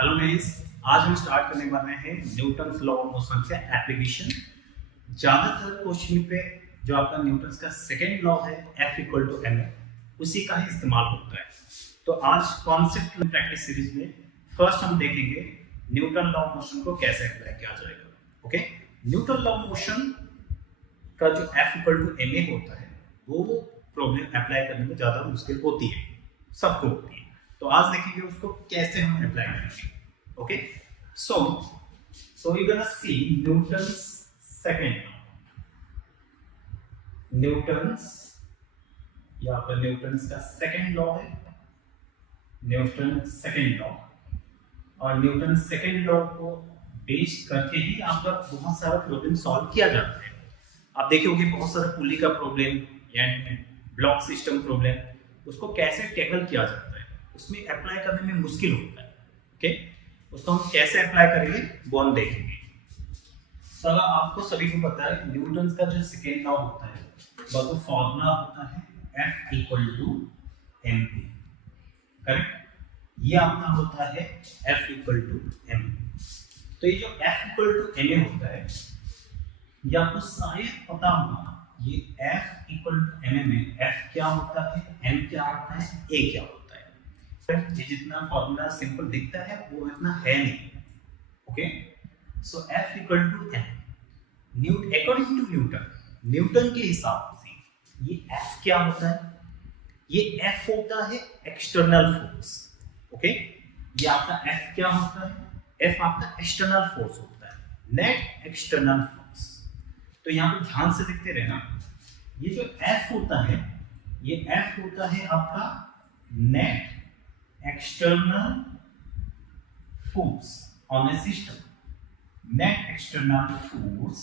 Hello guys, आज हम start करने वाले हैं न्यूटन्स लॉ ऑफ मोशन के एप्लीकेशन। ज्यादातर क्वेश्चन पे जो आपका न्यूटन्स का सेकंड लॉ है F इक्वल टू ma, उसी का ही इस्तेमाल होता है। तो आज कॉन्सेप्ट प्रैक्टिस सीरीज में फर्स्ट हम देखेंगे न्यूटन लॉ ऑफ मोशन को कैसे अप्लाई किया जाएगा। Okay, Newton law of motion का जो F इक्वल टू ma होता है वो प्रॉब्लम अप्लाई करने में ज्यादा मुश्किल होती है, सबको होती है। तो आज देखेंगे उसको कैसे हम अप्लाई करेंगे। Okay, so you're gonna see Newton's second law. Newton's, यहाँ पर न्यूटन्स का सेकंड लॉ है, न्यूटन सेकंड लॉ। और न्यूटन सेकंड लॉ को बेस करके ही आपका बहुत सारा प्रॉब्लम सॉल्व किया जाता है। आप देखोगे बहुत सारा पुली का प्रॉब्लम या ब्लॉक सिस्टम प्रॉब्लम, उसको कैसे टैकल किया जाता है, उसमें अप्लाई करने में मुश्किल होता है। ओके, उसको हम कैसे अप्लाई करेंगे वो हम देखेंगे। सर आपको सभी को पता है न्यूटन का जो सेकेंड लॉ होता है वो फॉर्मूला होता है F equal to m a, correct. ये आपका होता है F इक्वल टू एम। तो ये जो F equal to m a होता है ये आपको शायद पता होगा। ये F equal to m a में F क्या होता है, M क्या होता है, A क्या होता है। ये जितना फॉर्मूला सिंपल दिखता है वो इतना है नहीं। Okay, so F equal to m, according to Newton के हिसाब से ये F क्या होता है, ये F होता है एक्सटर्नल फोर्स। ओके, ये आपका F क्या होता है, F आपका एक्सटर्नल फोर्स होता है, नेट एक्सटर्नल फोर्स। तो यहाँ पे ध्यान से देखते रहना, ये जो F होता है ये F होता है आपका net external force on A system. Net external force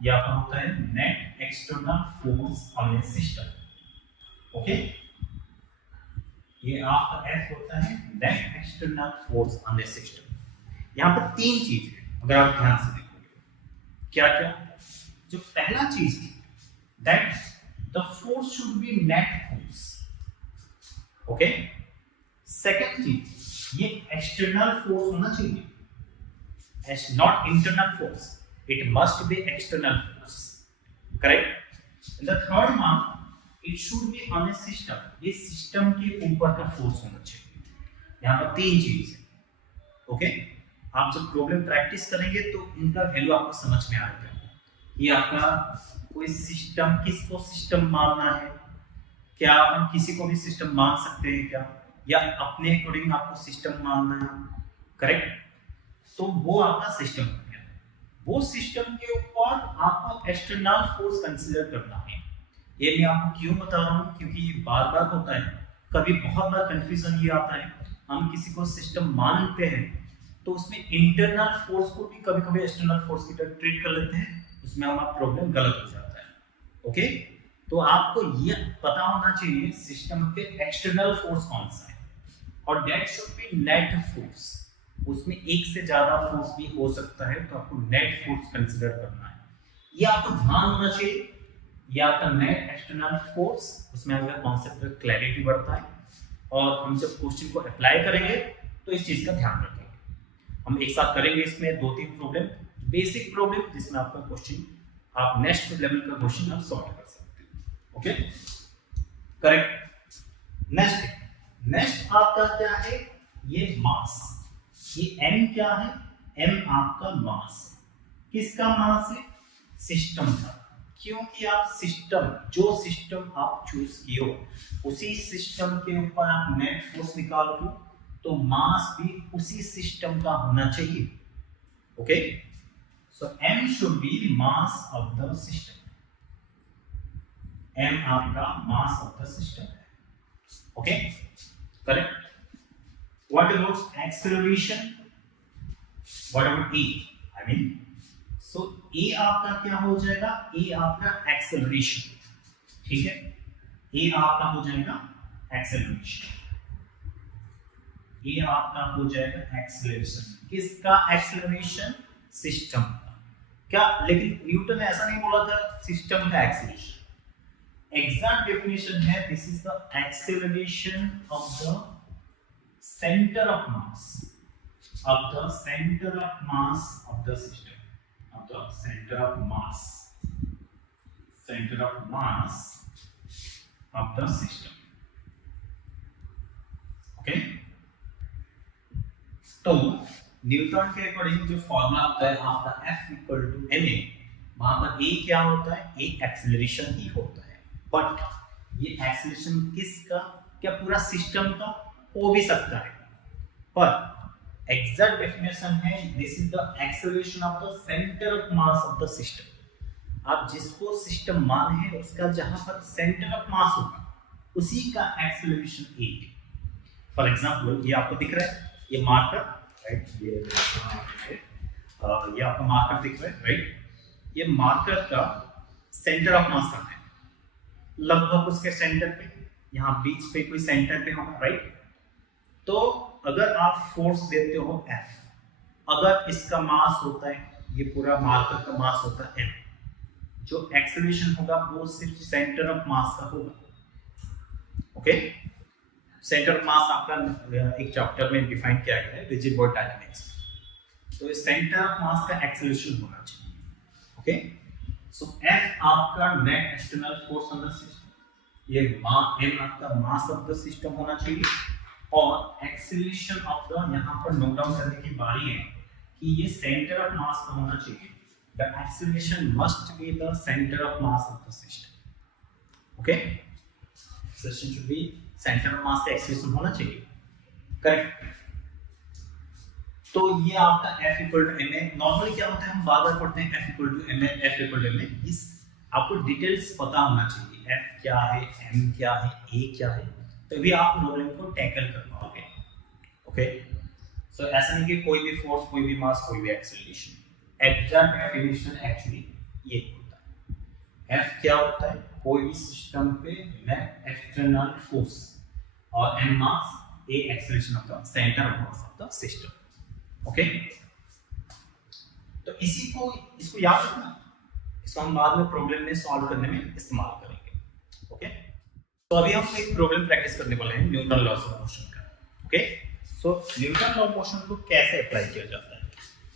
या होता है net external force on A system. Okay, ये आपका F होता है net external force on A system. यहां पर तीन चीज है, अगर आप ध्यान से देखोगे क्या क्या। जो पहला चीज है that the force should be net force. Okay, second चीज ये एक्सटर्नल फोर्स होना चाहिए, not internal force, it must be external force, correct. And the third one, it should be on a system, ये सिस्टम के ऊपर का force होना चाहिए। यहाँ पर तीन चीज है। ओके, आप जब प्रॉब्लम प्रैक्टिस करेंगे तो इनका वैल्यू आपको समझ में आएगा। ये आपका कोई सिस्टम, किसको सिस्टम मानना है, क्या हम किसी को भी सिस्टम मान सकते हैं क्या, या अपने अकॉर्डिंग आपको सिस्टम मानना है, करेक्ट। तो वो आपका सिस्टम हो गया। वो सिस्टम के ऊपर आपको एक्सटर्नल फोर्स कंसीडर करना है। ये मैं आपको क्यों बता रहा हूँ, क्योंकि ये बार बार होता है, कभी बहुत बार कंफ्यूजन ये आता है। हम किसी को सिस्टम मानते हैं तो उसमें इंटरनल फोर्स को भी कभी कभी एक्सटर्नल फोर्स की तरह ट्रीट कर लेते हैं, उसमें हमारा प्रॉब्लम गलत हो जाता है। ओके, तो आपको ये पता होना चाहिए सिस्टम पे एक्सटर्नल फोर्स कौन सा है, और that should be net force. उसमें एक से ज्यादा फोर्स भी हो सकता है, तो आपको नेट फोर्स कंसीडर करना है। ये आपको ध्यान होना चाहिए। ये आपका नेट एक्सटर्नल फोर्स, उसमें आपका कॉन्सेप्ट में क्लैरिटी बढ़ता है, और हम जब क्वेश्चन को अप्लाई करेंगे तो इस चीज का ध्यान रखेंगे। हम एक साथ करेंगे इसमें दो तीन प्रॉब्लम, बेसिक प्रॉब्लम, जिसमें आपका क्वेश्चन आप नेक्स्ट लेवल का क्वेश्चन आप सॉल्व कर सकते हो। Okay, correct. नेक्स्ट आपका क्या है, ये मास। ये m क्या है, m आपका मास है। किसका मास है, सिस्टम का। क्योंकि आप सिस्टम, जो सिस्टम आप चूज किए हो उसी सिस्टम के ऊपर आप नेट फोर्स निकाल दो, तो मास भी उसी सिस्टम का होना चाहिए। Okay, so m should be mass of the system. m आपका मास ऑफ द सिस्टम है। Okay, correct. What about acceleration? What about A? I mean, so A आपका क्या हो जाएगा, A आपका acceleration, ठीक है। A आपका हो जाएगा acceleration, A आपका हो जाएगा acceleration। किसका acceleration, सिस्टम का। क्या, लेकिन न्यूटन ने ऐसा नहीं बोला था सिस्टम का acceleration। एग्जैक्ट डेफिनेशन है, this is the acceleration of the center of mass, of the center of mass of the system, of the center of mass of the system. Okay तो Newton के according जो formula होता है आपका F equal to ma, वहां पर a क्या होता है, a एक्सेलरेशन ही होता है, बट ये एक्सेलरेशन किसका, क्या पूरा सिस्टम का हो भी सकता है, पर एग्जैक्ट डेफिनेशन है this is the acceleration of the centre of mass of the system. आप जिसको सिस्टम मान है उसका जहां पर सेंटर ऑफ मास होगा उसी का एक्सेलरेशन a है। फॉर एग्जांपल ये आपको दिख रहा है, ये मार्कर राइट, ये आपका मार्कर दिख रहा है राइट, ये मार्कर का सेंटर ऑफ मास कहाँ है, लगभग उसके सेंटर पे, यहाँ बीच पे कोई सेंटर पे होगा राइट। तो अगर आप फोर्स देते हो F, अगर इसका मास होता है, ये पूरा मार्कर का मास होता है M, जो एक्सेलरेशन होगा वो सिर्फ सेंटर ऑफ मास का होगा। ओके सेंटर ऑफ मास आपका एक चैप्टर में डिफाइन किया गया है रिजिड बॉडी डायनामिक्स, तो इस सेंटर ऑफ मास का एक्सेलरेशन होना चाहिए। ओके सो F आपका net external force on the system, ये M आपका मास ऑफ द सिस्टम होना चाहिए, और एक्सेलरेशन ऑफ द, यहाँ पर नोट डाउन करने की बारी है कि ये सेंटर ऑफ मास का होना चाहिए, the acceleration must be the centre of mass of the system. Okay acceleration should be centre of mass का एक्सेलरेशन होना चाहिए, करेक्ट। तो ये आपका F equal to ma, normally क्या होता है हम बार बार पढ़ते हैं F equal to ma, F equal to ma, इस आपको डिटेल्स पता होना चाहिए, F क्या है, M क्या है, A क्या है, तभी आप प्रॉब्लम को टैकल कर पाओगे। ओके सो ऐसा नहीं कि कोई भी फोर्स, कोई भी मास, कोई भी एक्सेलरेशन, एग्जैक्ट डेफिनेशन एक्चुअली ये होता है। F क्या होता है, कोई भी सिस्टम पे नेट एक्सटर्नल फोर्स, और M mass, A acceleration of the centre of mass of the system. Okay तो इसको याद रखना, इसको हम बाद में प्रॉब्लम में सॉल्व करने में इस्तेमाल करेंगे। ओके तो अभी हम एक प्रॉब्लम प्रैक्टिस करने वाले हैं न्यूटन लॉ ऑफ मोशन का। Okay so Newton law of motion को कैसे अप्लाई किया जाता है।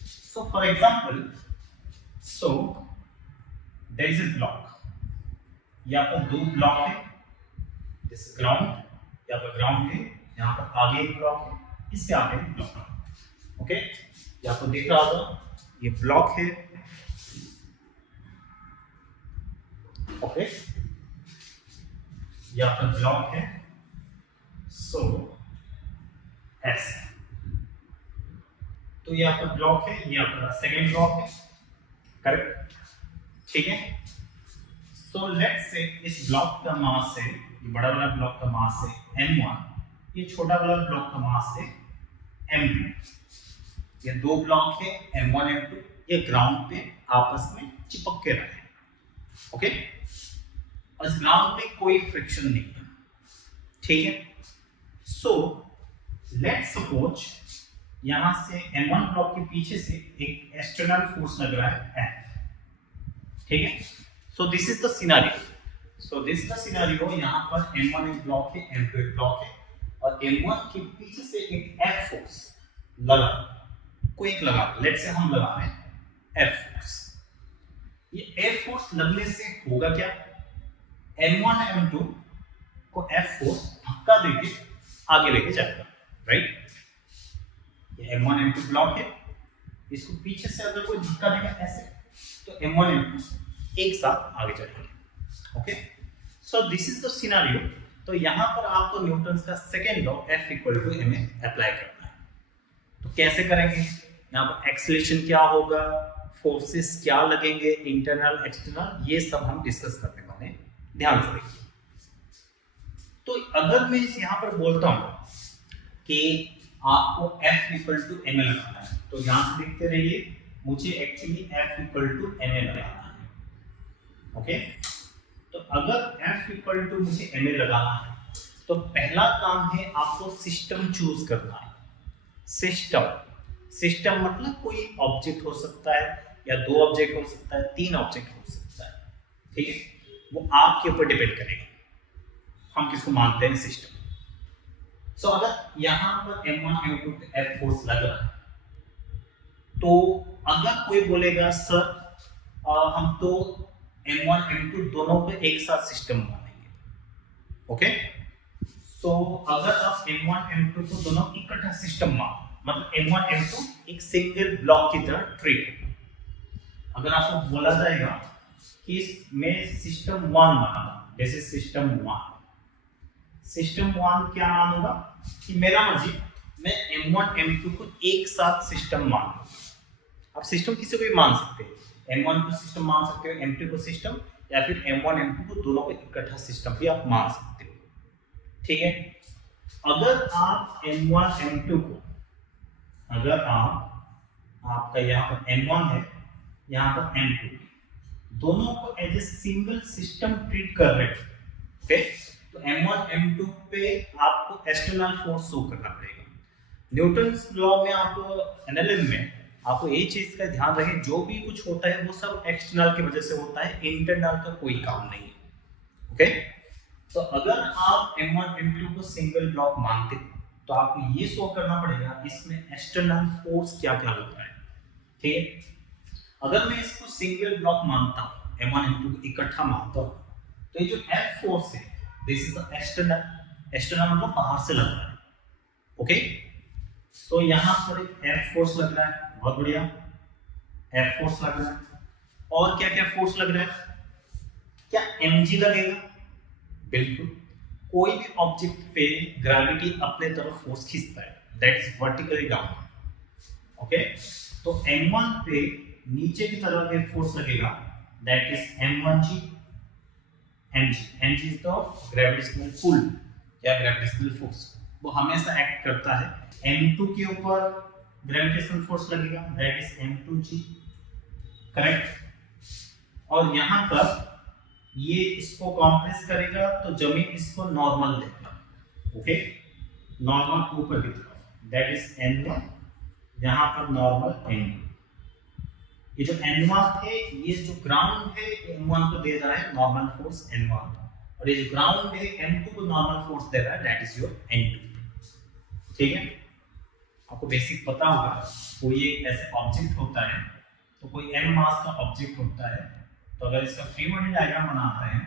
So for example, so there is a block, यहाँ पर दो ब्लॉक है, दिस ग्राउंड, यहाँ पर ग्राउंड है, यहाँ पर आगे एक ब्लॉक है, इसके आगे एक ब्लॉक है। ओके ये आपको दिख रहा होगा, ये ब्लॉक है। ओके ये आपका ब्लॉक है, सो S, तो ये आपका ब्लॉक है, ये आपका सेकेंड ब्लॉक है, करेक्ट, ठीक है। सो लेट्स से इस ब्लॉक का मास है, ये बड़ा वाला ब्लॉक का मास है m1, ये छोटा वाला ब्लॉक का मास है m2। ये दो ब्लॉक है m1 m2, ये ग्राउंड पे आपस में चिपक के रहे हैं। ओके और इस ग्राउंड पे कोई फ्रिक्शन नहीं है, ठीक है। सो लेट्स सपोज यहां से m1 ब्लॉक के पीछे से एक एक्सटर्नल फोर्स लग रहा है F, ठीक है। सो this is the scenario, so this is the scenario, यहां पर m1 एक ब्लॉक है, m2 एक ब्लॉक है, और m1 के पीछे से एक F फोर्स लगा, कोई एक लगा, लेट्स से हम लगा रहे हैं F फोर्स। ये F फोर्स लगने से होगा क्या, m1 m2 को F फोर्स धक्का देके आगे लेके जाएगा, राइट। ये m1 m2 ब्लॉक है, इसको पीछे से अगर कोई धक्का देगा ऐसे, तो m1 m2 एक साथ आगे चलेंगे। Okay so this is the scenario. तो यहां पर आपको न्यूटन का second law F equal to ma apply करना है। तो कैसे करेंगे, यहाँ पर एक्सेलरेशन क्या होगा, फोर्सेस क्या लगेंगे, इंटरनल एक्सटर्नल, ये सब हम डिस्कस करने वाले हैं, ध्यान से देखिए। तो अगर मैं यहाँ पर बोलता हूँ कि आपको F इक्वल टू ma लगाना है, तो यहाँ से देखते रहिए, मुझे actually F equal to ma लगाना है। ओके तो अगर F इक्वल टू मुझे ma लगाना है, तो पहला काम है आपको सिस्टम चूज करना है। सिस्टम मतलब कोई ऑब्जेक्ट हो सकता है, या दो ऑब्जेक्ट हो सकता है, तीन ऑब्जेक्ट हो सकता है, ठीक है, वो आपके ऊपर डिपेंड करेगा हम किसको मानते हैं सिस्टम। सो अगर यहाँ पर m1 m2 F फोर्स लग रहा है, तो अगर कोई बोलेगा सर हम तो M1 M2 दोनों को एक साथ सिस्टम मानेंगे, ओके, तो अगर आप M1 M2 को दोनों इकट्ठा सिस्टम मान, मतलब M1 M2 एक सिंगल ब्लॉक की तरह ट्रीट है। अगर आपको बोला जाएगा कि मैं सिस्टम 1 मानूंगा, जैसे सिस्टम 1 क्या मानूंगा कि मेरा मर्जी, मैं M1 M2 को एक साथ सिस्टम मानूंगा। आप सिस्टम किसी को भी मान सकते हैं, M1 को सिस्टम मान सकते हो, M2 को सिस्टम, या फिर M1 M2 को दोनों को इकट्ठा सिस्टम भी आप मान सकते हो, ठीक है। अगर आप M1 M2 को, अगर आपका यहाँ पर M1 है, यहाँ पर M2, दोनों को as a single system treat कर रहे हैं, ओके, तो M1 M2 पे आपको एक्सटर्नल फोर्स शो करना पड़ेगा। न्यूटन्स लॉ में आपको एनएलएम में आपको ये चीज का ध्यान रखें, जो भी कुछ होता है वो सब एक्सटर्नल की वजह से होता है, इंटरनल का कोई काम नहीं है, ओके। तो अगर आप M1 M2 को सिंगल ब्लॉक मानते तो आपको ये शो करना पड़ेगा इसमें एक्सटर्नल फोर्स क्या क्या लग रहा है, ठीक है। अगर मैं इसको सिंगल ब्लॉक मानता हूं, M1 M2 को इकट्ठा मानता हूं, तो ये जो F फोर्स है, दिस इज द एक्सटर्नल मतलब बाहर से लग रहा है, ओके। तो यहां पर एक F फोर्स लग रहा है, बहुत बढ़िया, F फोर्स लग रहा है। और क्या क्या फोर्स लग रहा है? क्या mg लगेगा? बिल्कुल, कोई भी ऑब्जेक्ट पे ग्रेविटी अपने तरफ फोर्स खींचता है, that is vertically down, okay. तो m1 पे नीचे की तरफ एक फोर्स लगेगा, that is m1g, mg is the gravitational pull या ग्रेविटेशनल फोर्स, वो हमेशा एक्ट करता है। m2 के ऊपर ग्रेविटेशनल फोर्स लगेगा, दैट इज m2g, करेक्ट। और यहाँ पर ये इसको कंप्रेस करेगा तो जमीन इसको नॉर्मल देगा, ओके, नॉर्मल ऊपर की तरफ, दैट इज n1, यहाँ पर नॉर्मल n2। ये जो n1 है, ये जो ग्राउंड है m1 को दे रहा है नॉर्मल फोर्स n1, और ये जो ग्राउंड है m2 को नॉर्मल फोर्स दे रहा है, दैट इज योर n2, ठीक है। आपको बेसिक पता होगा, कोई एक ऐसे ऑब्जेक्ट होता है, तो कोई m मास का ऑब्जेक्ट होता है, तो अगर इसका फ्री बॉडी डायग्राम बनाते हैं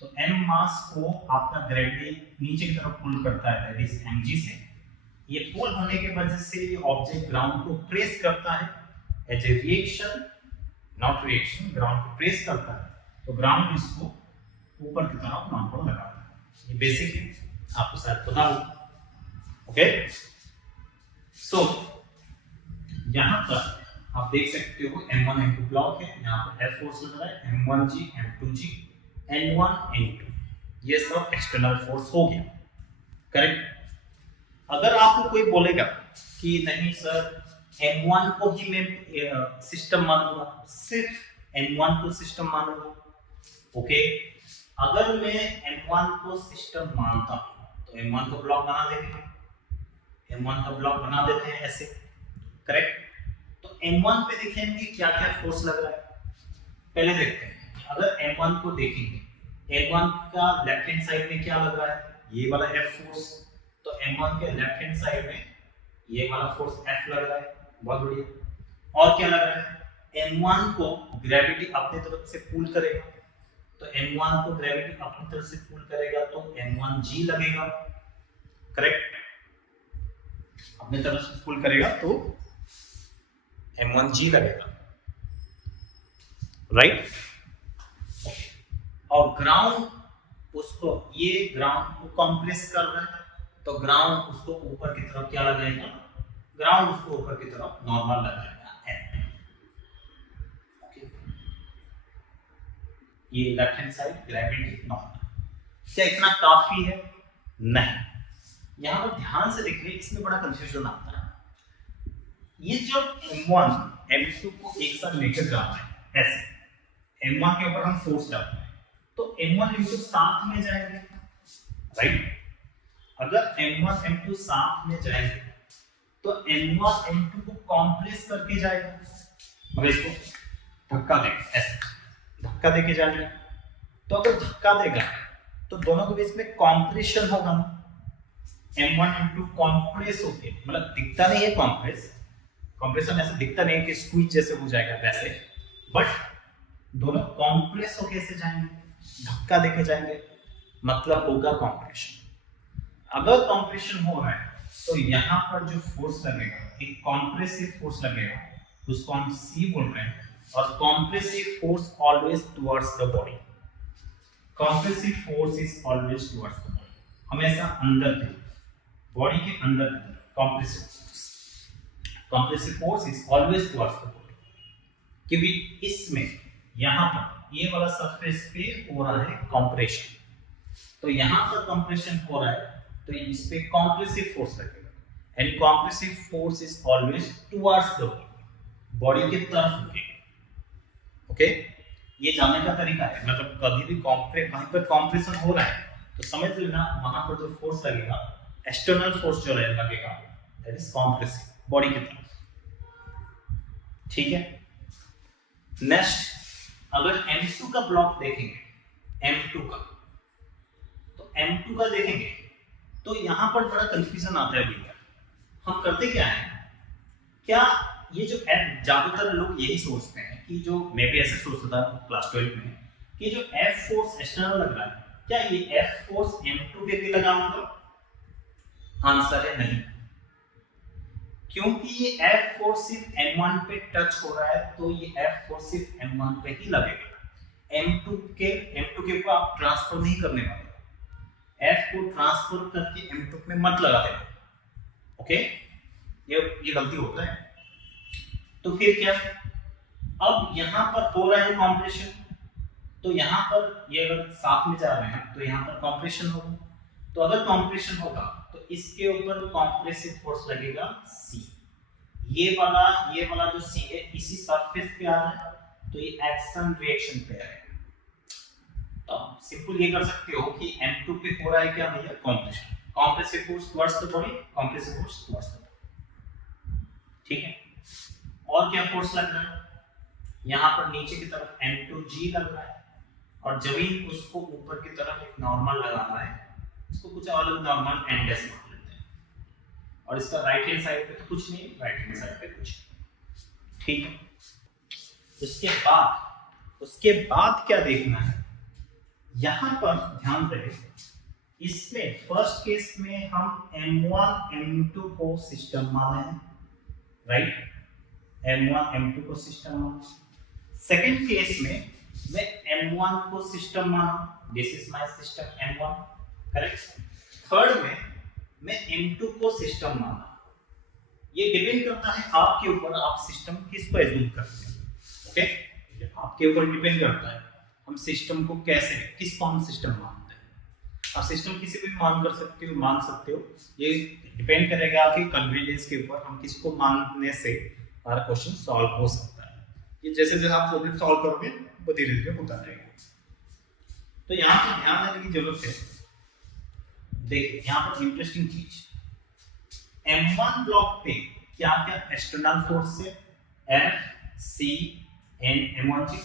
तो m मास को आपका ग्रेविटी नीचे की तरफ पुल करता है, दैट इज mg से। ये पुल होने की वजह से ये ऑब्जेक्ट ग्राउंड को प्रेस करता है, as a reaction, not reaction, ground को प्रेस करता है, तो ग्राउंड इसको ऊपर की तरफ नॉर्मल लगाता है। ये बेसिक है, आपको शायद पता हो, ओके। सो यहाँ पर आप देख सकते हो M1 M2 ब्लॉक है, यहाँ पर F फोर्स लग रहा है, M1g M2g N1 N2, ये सब एक्सटर्नल फोर्स हो गया, करेक्ट। अगर आपको कोई बोलेगा कि नहीं सर M1 को ही मैं सिस्टम मानूंगा, सिर्फ M1 को सिस्टम मानूंगा, ओके। अगर मैं M1 को सिस्टम मानता हूं तो M1 को ब्लॉक बना देते हैं, M1 का ब्लॉक बना देते हैं ऐसे, करेक्ट। तो M1 पे देखेंगे क्या क्या फोर्स लग रहा है, पहले देखते हैं। अगर M1 को देखेंगे, M1 का लेफ्ट हैंड साइड में क्या लग रहा है, ये वाला F फोर्स, तो M1 के लेफ्ट हैंड साइड में ये वाला फोर्स F लग रहा है, बहुत बढ़िया। और क्या लग रहा है, M1 को ग्रेविटी अपनी तरफ से पुल करेगा, तो M1 को ग्रेविटी अपनी तरफ से पुल करेगा तो M1g लगेगा, करेक्ट, अपनी तरफ से पुल करेगा तो M1g लगेगा, राइट। और ग्राउंड उसको, ये ग्राउंड को कंप्रेस कर रहा है, तो ग्राउंड उसको ऊपर की तरफ क्या लगाएगा, ग्राउंड उसको ऊपर की तरफ नॉर्मल लगाएगा, ओके। ये left hand side gravity normal. क्या इतना काफी है? नहीं, यहां पर ध्यान से देखिए, इसमें बड़ा कंफ्यूजन आता है। ये जब M1 M2 को एक साथ लेकर जा रहा है ऐसे, M1 के ऊपर हम फोर्स डालते हैं, तो M1 M2 साथ में जाएंगे, राइट। अगर M1 M2 साथ में जाएंगे तो M1 M2 को कंप्रेस करके जाएगा, मगर इसको धक्का देगा, ऐसे धक्का देके जाएगा। तो अगर धक्का देगा तो दोनों के बीच में कंप्रेशन होगा ना, M1 M2 कंप्रेस होके, मतलब दिखता नहीं है कंप्रेस, कंप्रेशन ऐसे दिखता नहीं कि स्क्वीज जैसे हो जाएगा वैसे, बट दोनों कॉम्प्रेस होके ऐसे जाएंगे, धक्का देके जाएंगे, मतलब होगा कॉम्प्रेशन। अगर कॉम्प्रेशन हो रहा है तो यहाँ पर जो फोर्स लगेगा, एक कॉम्प्रेसिव फोर्स लगेगा, उसको हम C बोल रहे हैं। और compressive force always towards the body, compressive force is always towards the body, हमेशा अंदर की बॉडी के अंदर compressive force is always towards the body, क्योंकि इसमें यहाँ पर ये वाला सरफेस पे हो रहा है कॉम्प्रेशन, तो यहाँ पर कॉम्प्रेशन हो रहा है तो इस पे कॉम्प्रेसिव फोर्स लगेगा, and compressive force is always towards the body की तरफ लगेगा। ओके, ये जानने का तरीका है, मतलब कभी भी कहीं पर कॉम्प्रेशन हो रहा है तो समझ लेना वहां पर जो फोर्स लगेगा, एक्सटर्नल फोर्स जो लगेगा, दैट इज कॉम्प्रेसिव, बॉडी की तरफ। ठीक है, नेक्स्ट अगर M2 का ब्लॉक देखेंगे, M2 का, तो M2 का देखेंगे तो यहां पर बड़ा कंफ्यूजन आता है भैया। हम करते क्या है, क्या ये जो F, ज्यादातर लोग यही सोचते हैं कि जो, मैं भी ऐसे सोचता था क्लास 12 में, कि जो F फोर्स एक्सटर्नल लग रहा है, क्या ये F फोर्स M2 पे भी लगाऊंगा? आंसर है नहीं, क्योंकि ये F फोर्स सिर्फ M1 पे टच हो रहा है, तो ये F फोर्स सिर्फ M1 पे ही लगेगा। M2 के ऊपर आप ट्रांसफर नहीं करने वाले, F को ट्रांसफर करके M2 में मत लगा देना। ओके, ये गलती होता है। तो फिर क्या, अब यहाँ पर हो रहा है कॉम्प्रेशन, तो यहाँ पर ये अगर साथ में जा रहे हैं तो यहाँ पर कॉम्प्रेशन होगा, तो अगर कॉम्प्रेशन होगा तो इसके ऊपर कॉम्प्रेसिव फोर्स लगेगा C, ये वाला जो C है इसी सरफेस पे आ रहा है, तो ये एक्शन रिएक्शन पे आएगा। तो सिंपल ये कर सकते हो कि M2 पे हो रहा है क्या भैया, compression, compressive force towards the body, compressive force towards the body. ठीक है, और क्या फोर्स लग रहा है, यहाँ पर नीचे की तरफ M2G लग रहा है, और जमीन उसको ऊपर की तरफ एक नॉर्मल लगाना है, इसको कुछ अलग नॉर्मल एन डैश मान लेते हैं, और इसका राइट हैंड साइड पे तो कुछ नहीं, राइट हैंड साइड पे कुछ। ठीक है, उसके बाद क्या देखना है, यहां पर ध्यान रहे, इसमें फर्स्ट केस में हम M1 M2 को सिस्टम माने हैं, राइट, M1 M2 को सिस्टम माना। सेकंड केस में मैं M1 को सिस्टम माना, this is my system M1, correct. Third में मैं M2 को सिस्टम माना। ये डिपेंड करता है आपके ऊपर, आप सिस्टम किसको एज्यूम करते हैं। ओके, ये आपके ऊपर डिपेंड करता है हम सिस्टम को कैसे, किसको हम सिस्टम मानते हैं। आप सिस्टम किसी भी मान सकते हो, ये डिपेंड करेगा कि कन्वीनियंस के ऊपर, हम किसको मानने से हमारा क्वेश्चन सॉल्व हो सकता है। ये जैसे जैसे आप प्रॉब्लम सॉल्व करोगे वो धीरे धीरे होता रहेगा। तो यहाँ पे ध्यान देने की जरूरत है। देखिए यहाँ पर इंटरेस्टिंग चीज, M1 ब्लॉक पे क्या क्या एक्सटर्नल फोर्स है, F, C एंड M1G,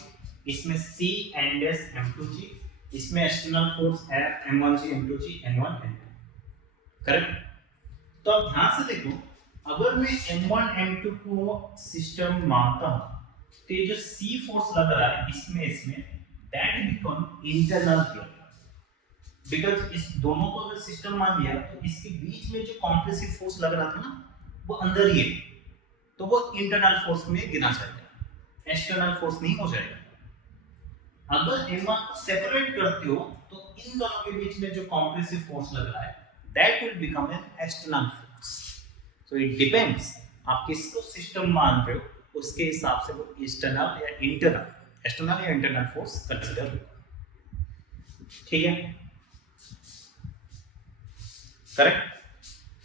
इसमें C एंड S M2G, इसमें external force F, M1G, M2G, N1, N2, correct. तो अब ध्यान से देखो, अगर मैं M1 M2 को सिस्टम मानता हूं तो ये जो C फोर्स लग रहा है इसमें that become internal here, because इस दोनों को अगर सिस्टम मान लिया तो इसके बीच में जो कॉम्प्रेसिव फोर्स लग रहा था ना वो अंदर ही है, तो वो इंटरनल फोर्स में गिना जाएगा, एक्सटर्नल फोर्स नहीं हो जाएगा। अगर M1 को सेपरेट करते हो तो इन दोनों के बीच में जो कॉम्प्रेसिव फोर्स लग रहा है that will become an external force. So it depends आप किसको सिस्टम मान रहे हो, उसके हिसाब से वो एक्सटर्नल या इंटरनल फोर्स कंसीडर होगा। ठीक है, करेक्ट।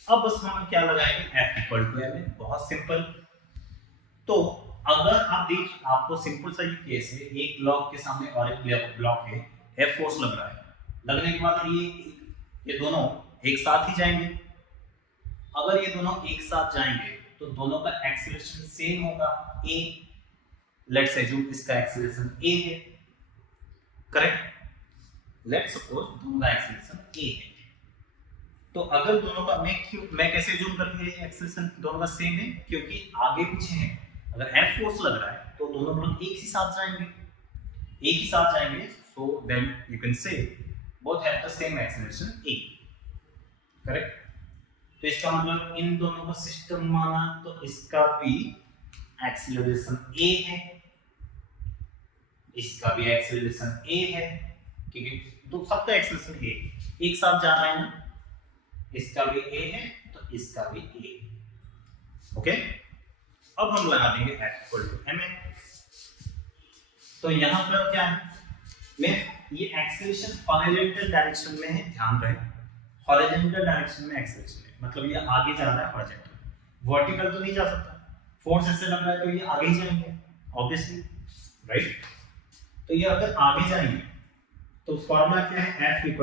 अब बस हम क्या लगाएंगे, F इक्वल टू M, बहुत सिंपल। तो अगर आप आपको सिंपल सा ये केस है, एक ब्लॉक के सामने और एक ब्लॉक है, F फोर्स लग रहा है, लगने के बाद ये दोनों एक साथ ही जाएंगे। अगर ये दोनों एक साथ जाएंगे तो दोनों का एक्सीलरेशन सेम होगा, A, लेट्स अज्यूम इसका एक्सीलरेशन A है, करेक्ट। लेट्स सपोज दोनों का एक्सीलरेशन A है। तो अगर दोनों का मैं कैसे जूम कर लिया एक्सेलरेशन दोनों का सेम है क्योंकि आगे पीछे है। अगर F फोर्स लग रहा है तो दोनों बलों एक ही साथ जाएंगे, so then you can say both have the same acceleration A, correct. तो इसका मतलब इन दोनों का सिस्टम माना तो इसका भी एक्सेलरेशन A है, इसका भी एक्सेलरेशन A है, क्योंकि तो सबका एक्सेलरेशन A एक साथ जा रहा है ना, इसका भी A है तो इसका भी A, ओके। अब हम लगा देंगे F = ma। तो यहां पर क्या है, मैं ये एक्सेलरेशन हॉरिजॉन्टल डायरेक्शन में है, ध्यान रहे हॉरिजॉन्टल डायरेक्शन में एक्सेलरेशन है, मतलब ये आगे जा रहा है हॉरिजॉन्टल, वर्टिकल तो नहीं जा सकता, फोर्स ऐसे लग रहा है तो ये आगे ही जाएंगे ऑब्वियसली, राइट। तो ये अगर आगे जाएंगे तो फॉर्मूला क्या है, F =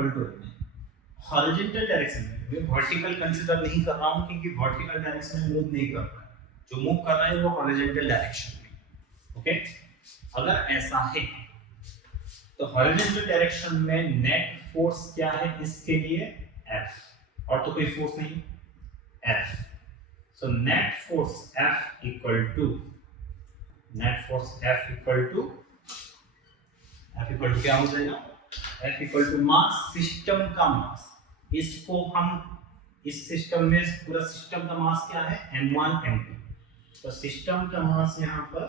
हॉरिजॉन्टल डायरेक्शन में, मैं वर्टिकल कंसीडर नहीं कर रहा हूं क्योंकि वर्टिकल डायरेक्शन में मूव नहीं कर रहा है, जो मूव कर रहा है वो हॉरिजॉन्टल डायरेक्शन में, ओके। अगर ऐसा है तो हॉरिजॉन्टल डायरेक्शन में नेट फोर्स क्या है इसके लिए, F, और तो कोई फोर्स नहीं, F। So net force F equal क्या हो जाएगा, F = मास, सिस्टम का मास। इसको हम इस सिस्टम में पूरा सिस्टम का मास क्या है, m1 m2, तो सिस्टम का मास यहाँ पर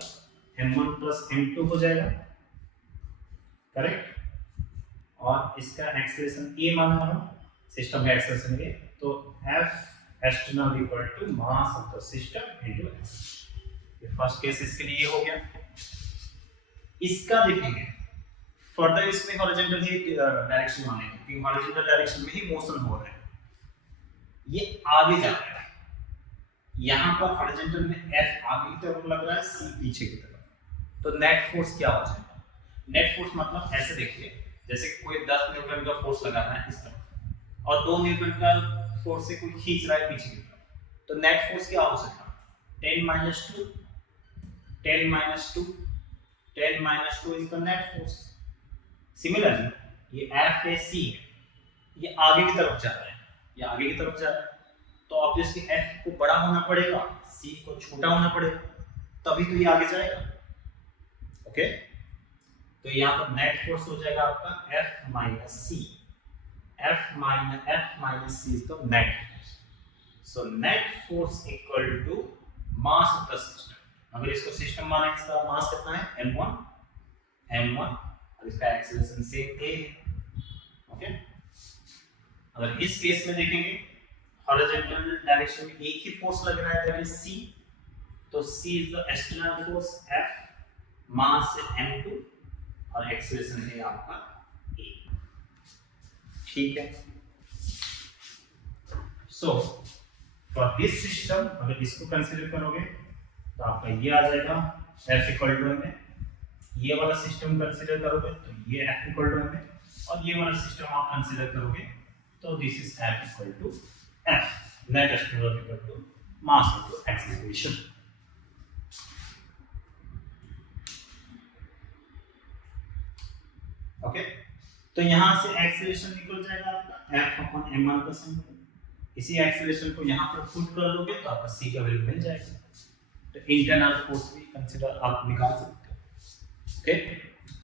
m1 + m2 हो जाएगा, करेक्ट। और इसका एक्सेलरेशन A माना हो, सिस्टम का एक्सेलरेशन A, तो F external = mass of the system into acceleration. ये फर्स्ट केस इसके लिए हो गया। इसका देखेंगे फर्दर, इसमें हॉरिजॉन्टल ही डायरेक्शन मानेंगे क्योंकि हॉरिजॉन्टल डायरेक्शन में ही मोशन हो रहा है, ये आगे जा रहा है, यहाँ पर हॉरिजॉन्टल में F आगे की तरफ लग रहा है, C पीछे की तरफ, तो नेट फोर्स क्या हो जाएगा, नेट फोर्स मतलब ऐसे देखिए, जैसे कोई 10 न्यूटन का फोर्स लगा रहा है इस तरफ और 2 न्यूटन का फोर्स से कोई खींच रहा है पीछे की तरफ, तो नेट फोर्स क्या हो सकता है, 10 - 2 is the net force. Similarly ये F है, C है, ये आगे की तरफ जा रहा है, तो ऑब्वियसली F को बड़ा होना पड़ेगा, C को छोटा होना पड़ेगा, तभी तो ये आगे जाएगा, ओके। तो यहाँ पर नेट फोर्स हो जाएगा आपका F - C, F - C is the net force. So net force = mass of the system. अगर इसको सिस्टम माना, इसका मास कितना है, m1, और इसका एक्सेलरेशन सेम A है, ओके। अगर इस केस में देखेंगे हॉरिजॉन्टल डायरेक्शन में एक ही फोर्स लग रहा है, दैट इज C, तो C is the external force F, मास है m2 और एक्सेलरेशन है आपका A, ठीक है। सो फॉर दिस सिस्टम अगर इसको कंसीडर करोगे तो आपका ये आ जाएगा F = में, ये वाला सिस्टम कंसीडर करोगे तो ये F = में, और ये वाला सिस्टम आप कंसीडर करोगे तो this is F = F, net external = mass into acceleration. Okay, तो यहां से एक्सेलरेशन निकल जाएगा आपका F/m1 + m2, इसी एक्सेलरेशन को यहां पर पुट कर लोगे तो आपका C का वैल्यू मिल जाएगा। तो इंटरनल फोर्स भी कंसीडर आप निकाल सकते हो, ओके।